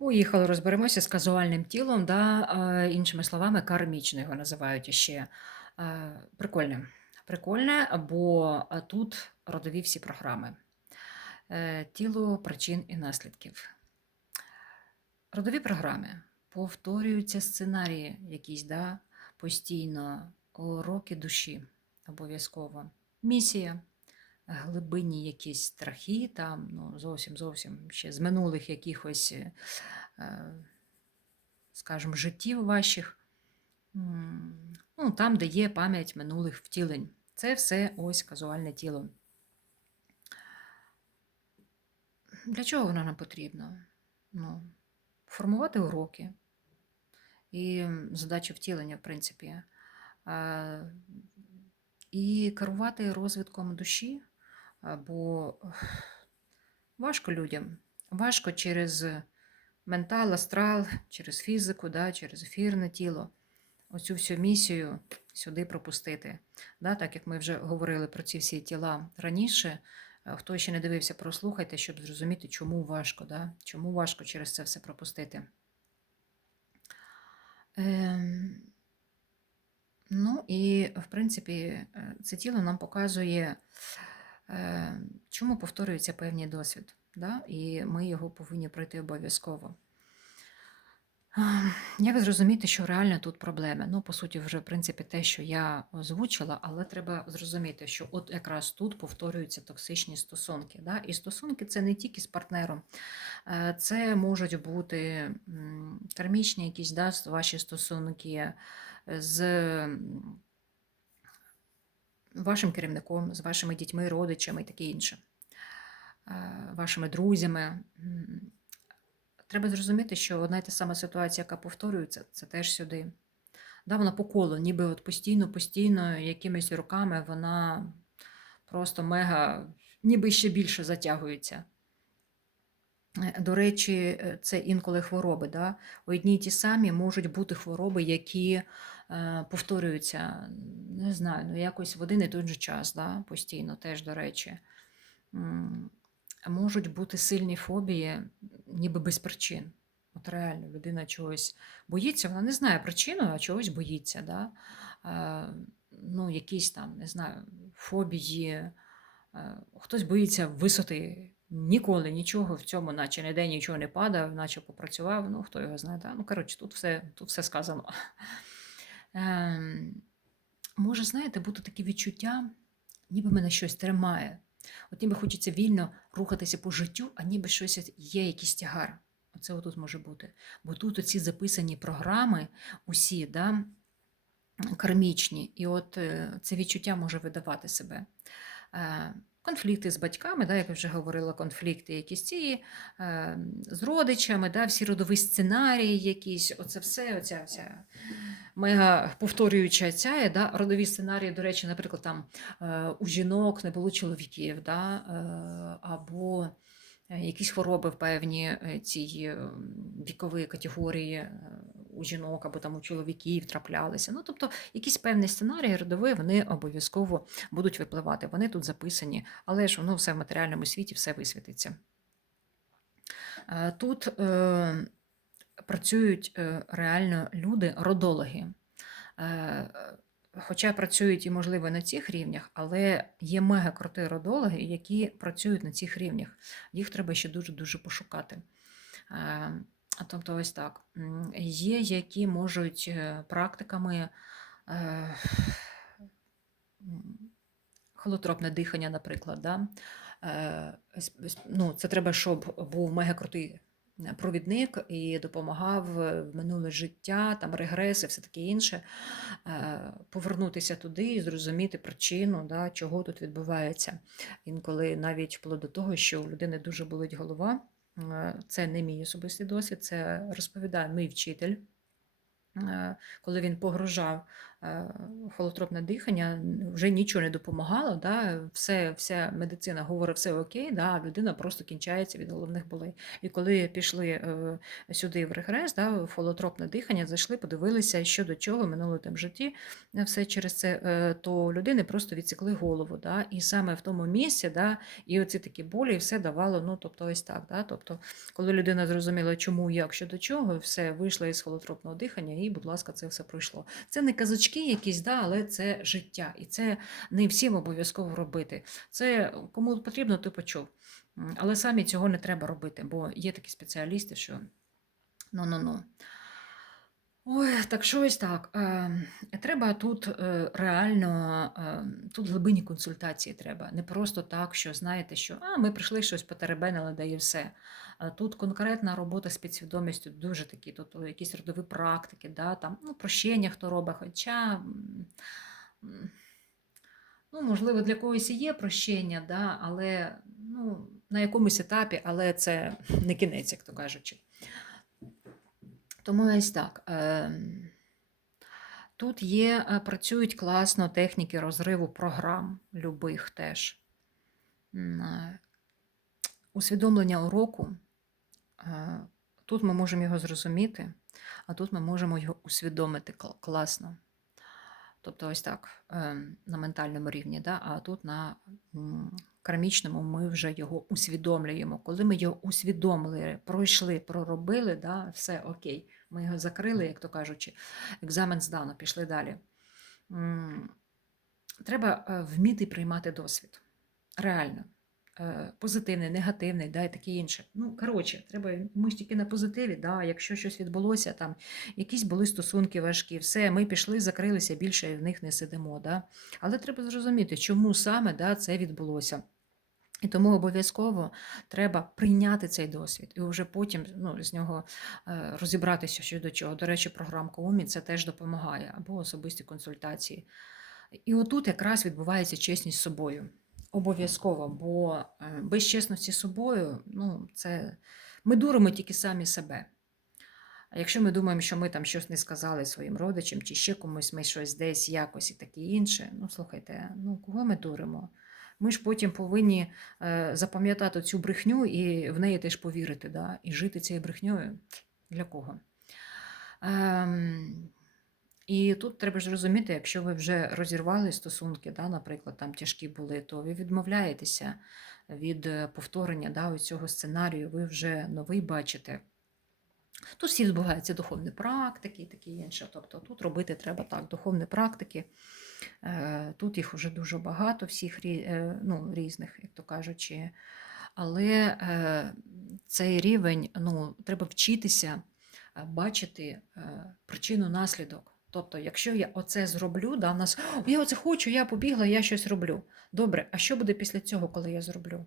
Поїхали, розберемося з казуальним тілом, да, іншими словами, кармічно його називають ще. Прикольне. Прикольне, бо тут родові всі програми. Е, Тіло причин і наслідків. Родові програми повторюються сценарії якісь, да, постійно, уроки душі обов'язково. Місія, глибинні якісь страхи, там, ну, зовсім зовсім ще з минулих якихось, е, е, скажімо, життів ваших, ну, там, де є пам'ять минулих втілень. Це все ось казуальне тіло. Для чого воно нам потрібно? Ну, формувати уроки і задача втілення, в принципі, і керувати розвитком душі, бо важко людям, важко через ментал, астрал, через фізику, да, через ефірне тіло, оцю всю місію сюди пропустити. Да, так як ми вже говорили про ці всі тіла раніше. Е, Хто ще не дивився, прослухайте, щоб зрозуміти, чому важко, да? чому важко через це все пропустити. Ем, ну і, в принципі, е, це тіло нам показує, чому повторюється певний досвід, да? і ми його повинні пройти обов'язково. Ем, Як зрозуміти, що реально тут проблеми? Ну, по суті, вже в принципі те, що я озвучила, але треба зрозуміти, що от якраз тут повторюються токсичні стосунки. Да? І стосунки це не тільки з партнером, Е, це можуть бути м, кармічні якісь да, ваші стосунки з вашим керівником, з вашими дітьми, родичами і таке інше, Е, вашими друзями. Треба зрозуміти, що одна й та сама ситуація, яка повторюється, це теж сюди. Да, вона по колу, ніби от постійно, постійно, якимись роками вона просто мега, ніби ще більше затягується. Е, До речі, е, це інколи хвороби. Да? Одні й ті самі можуть бути хвороби, які е, повторюються, не знаю, ну якось в один і той же час, да? постійно теж, до речі. Можуть бути сильні фобії, ніби без причин. От реально, людина чогось боїться, вона не знає причину, а чогось боїться. Да? Ну, якісь там, не знаю, фобії, хтось боїться висоти. Ніколи нічого в цьому, наче ніде нічого не падав, наче попрацював, ну хто його знає. Да? Ну, коротше, тут все, тут все сказано. Ем, може, знаєте, бути таке відчуття, ніби мене щось тримає. От ніби хочеться вільно рухатися по життю, а ніби щось є, якийсь тягар. Оце отут може бути. Бо тут оці записані програми, усі, да, кармічні, і от е, це відчуття може видавати себе. Е, Конфлікти з батьками, да, як я вже говорила, конфлікти якісь ці, е, з родичами, да, всі родові сценарії якісь, оце все, оця вся мега повторююча ця, да, родові сценарії, до речі, наприклад, там е, у жінок не було чоловіків, да, е, або якісь хвороби в певні е, цій е, вікові категорії е, у жінок або там у чоловіків траплялися. Ну, тобто якісь певні сценарії родові, вони обов'язково будуть випливати. Вони тут записані, але ж воно все в матеріальному світі, все висвітиться. Е, Тут е, працюють е, реально люди, родологи. Е, Хоча працюють і, можливо, на цих рівнях, але є мега круті родологи, які працюють на цих рівнях. Їх треба ще дуже-дуже пошукати. Тобто, ось так. Є, які можуть е, практиками е, холотропне дихання, наприклад. Да? Е, Ну, це треба, щоб був мега крутий е, провідник і допомагав е, в минуле життя, там регреси, все таке інше, повернутися туди і зрозуміти причину, да, чого тут відбувається. Інколи навіть вплоть до того, що у людини дуже болить голова. Е, Це не мій особистий досвід, це розповідає мій вчитель. Е, коли він погрожав е, холотропне дихання, вже нічого не допомагало. Да? Все, вся медицина говорить, все окей, да? а людина просто кінчається від головних болей. І коли пішли е, сюди в регрес, да, в холотропне дихання, зайшли, подивилися, що до чого минуло там житті, е, все через це, то людини просто відсікли голову. Да? І саме в тому місці, да, і оці такі болі, і все давало, ну, тобто ось так. Да? Тобто, коли людина зрозуміла, чому, як, що до чого, все вийшла із холотропного дихання, і, будь ласка, це все пройшло. Це не казочки якісь, да, але це життя. І це не всім обов'язково робити. Це кому потрібно, ти почув. Але самі цього не треба робити, бо є такі спеціалісти, що ну-ну-ну. Ой, так що ось так. Е, треба тут е, реально, е, тут глибинні консультації треба. Не просто так, що знаєте, що а, ми прийшли щось потеребенили, да і все. Тут конкретна робота з підсвідомістю дуже такі, тут якісь родові практики, да, там, ну, прощення хто робить, хоча. Ну, можливо, для когось і є прощення, да, але ну, на якомусь етапі, але це не кінець, як то кажучи. Тому ось так. ем, Тут є, е, працюють класно техніки розриву програм, любих теж. Е, Усвідомлення уроку. е, Тут ми можемо його зрозуміти, а тут ми можемо його усвідомити класно. Тобто ось так, ем, на ментальному рівні, да? а тут на кармічному ми вже його усвідомлюємо. Коли ми його усвідомили, пройшли, проробили, да? все окей, ми його закрили, як то кажучи, екзамен здано, пішли далі. Треба е, вміти приймати досвід. Реально. Е, Позитивний, негативний, да, і таке інше. Ну, коротше, треба, ми ж тільки на позитиві, да, якщо щось відбулося, там якісь були стосунки важкі, все, ми пішли, закрилися, більше в них не сидимо. Да. Але треба зрозуміти, чому саме да, це відбулося. І тому обов'язково треба прийняти цей досвід і вже потім ну, з нього е, розібратися, що до чого. До речі, програмка УМІ це теж допомагає, або особисті консультації. І отут якраз відбувається чесність з собою. Обов'язково, бо е, без чесності з собою, ну, це ми дуримо тільки самі себе. А якщо ми думаємо, що ми там щось не сказали своїм родичам, чи ще комусь ми щось десь якось і таке інше, ну слухайте, ну кого ми дуримо? Ми ж потім повинні е, запам'ятати цю брехню і в неї теж повірити, да? і жити цією брехньою. Для кого? Ем, і тут треба ж розуміти, якщо ви вже розірвали стосунки, да, наприклад, там тяжкі були, то ви відмовляєтеся від е, повторення да, цього сценарію, ви вже новий бачите. Тут всі відбуваються духовні практики і таке інше. Тобто тут робити треба так, духовні практики. Е, Тут їх вже дуже багато, всіх е, ну, різних, як то кажучи. Але цей рівень ну, треба вчитися бачити причину наслідок. Тобто, якщо я оце зроблю, да, нас «О, я оце хочу, я побігла, я щось роблю. Добре, а що буде після цього, коли я зроблю?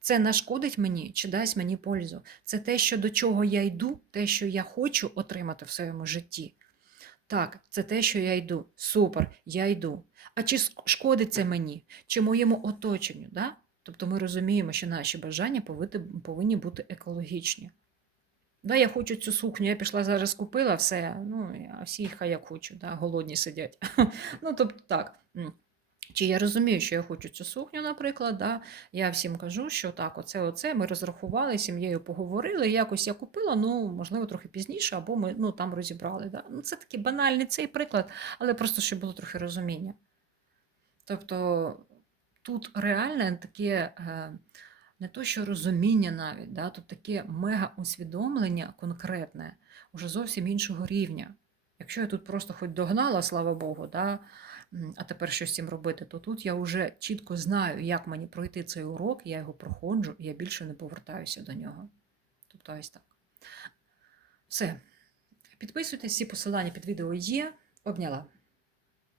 Це нашкодить мені чи дасть мені пользу? Це те, що до чого я йду, те, що я хочу отримати в своєму житті. Так, це те, що я йду. Супер, я йду. А чи шкодить це мені, чи моєму оточенню? Да? Тобто ми розуміємо, що наші бажання повинні бути екологічні. Да, я хочу цю сукню, я пішла зараз купила все, ну, а всі хай як хочуть, да, голодні сидять. ну, тобто так. Чи я розумію, що я хочу цю сукню, наприклад, да? я всім кажу, що так, оце, оце, ми розрахували, сім'єю поговорили, якось я купила, ну, можливо, трохи пізніше, або ми ну, там розібрали. Да? Ну, це такий банальний цей приклад, але просто щоб було трохи розуміння. Тобто тут реальне таке е, не то, що розуміння навіть, да? тут таке мега-усвідомлення конкретне, уже зовсім іншого рівня. Якщо я тут просто хоч догнала, слава Богу, да? а тепер щось з цим робити, то тут я вже чітко знаю, як мені пройти цей урок, я його проходжу, і я більше не повертаюся до нього. Тобто ось так. Все. Підписуйтесь, всі посилання під відео є. Обняла.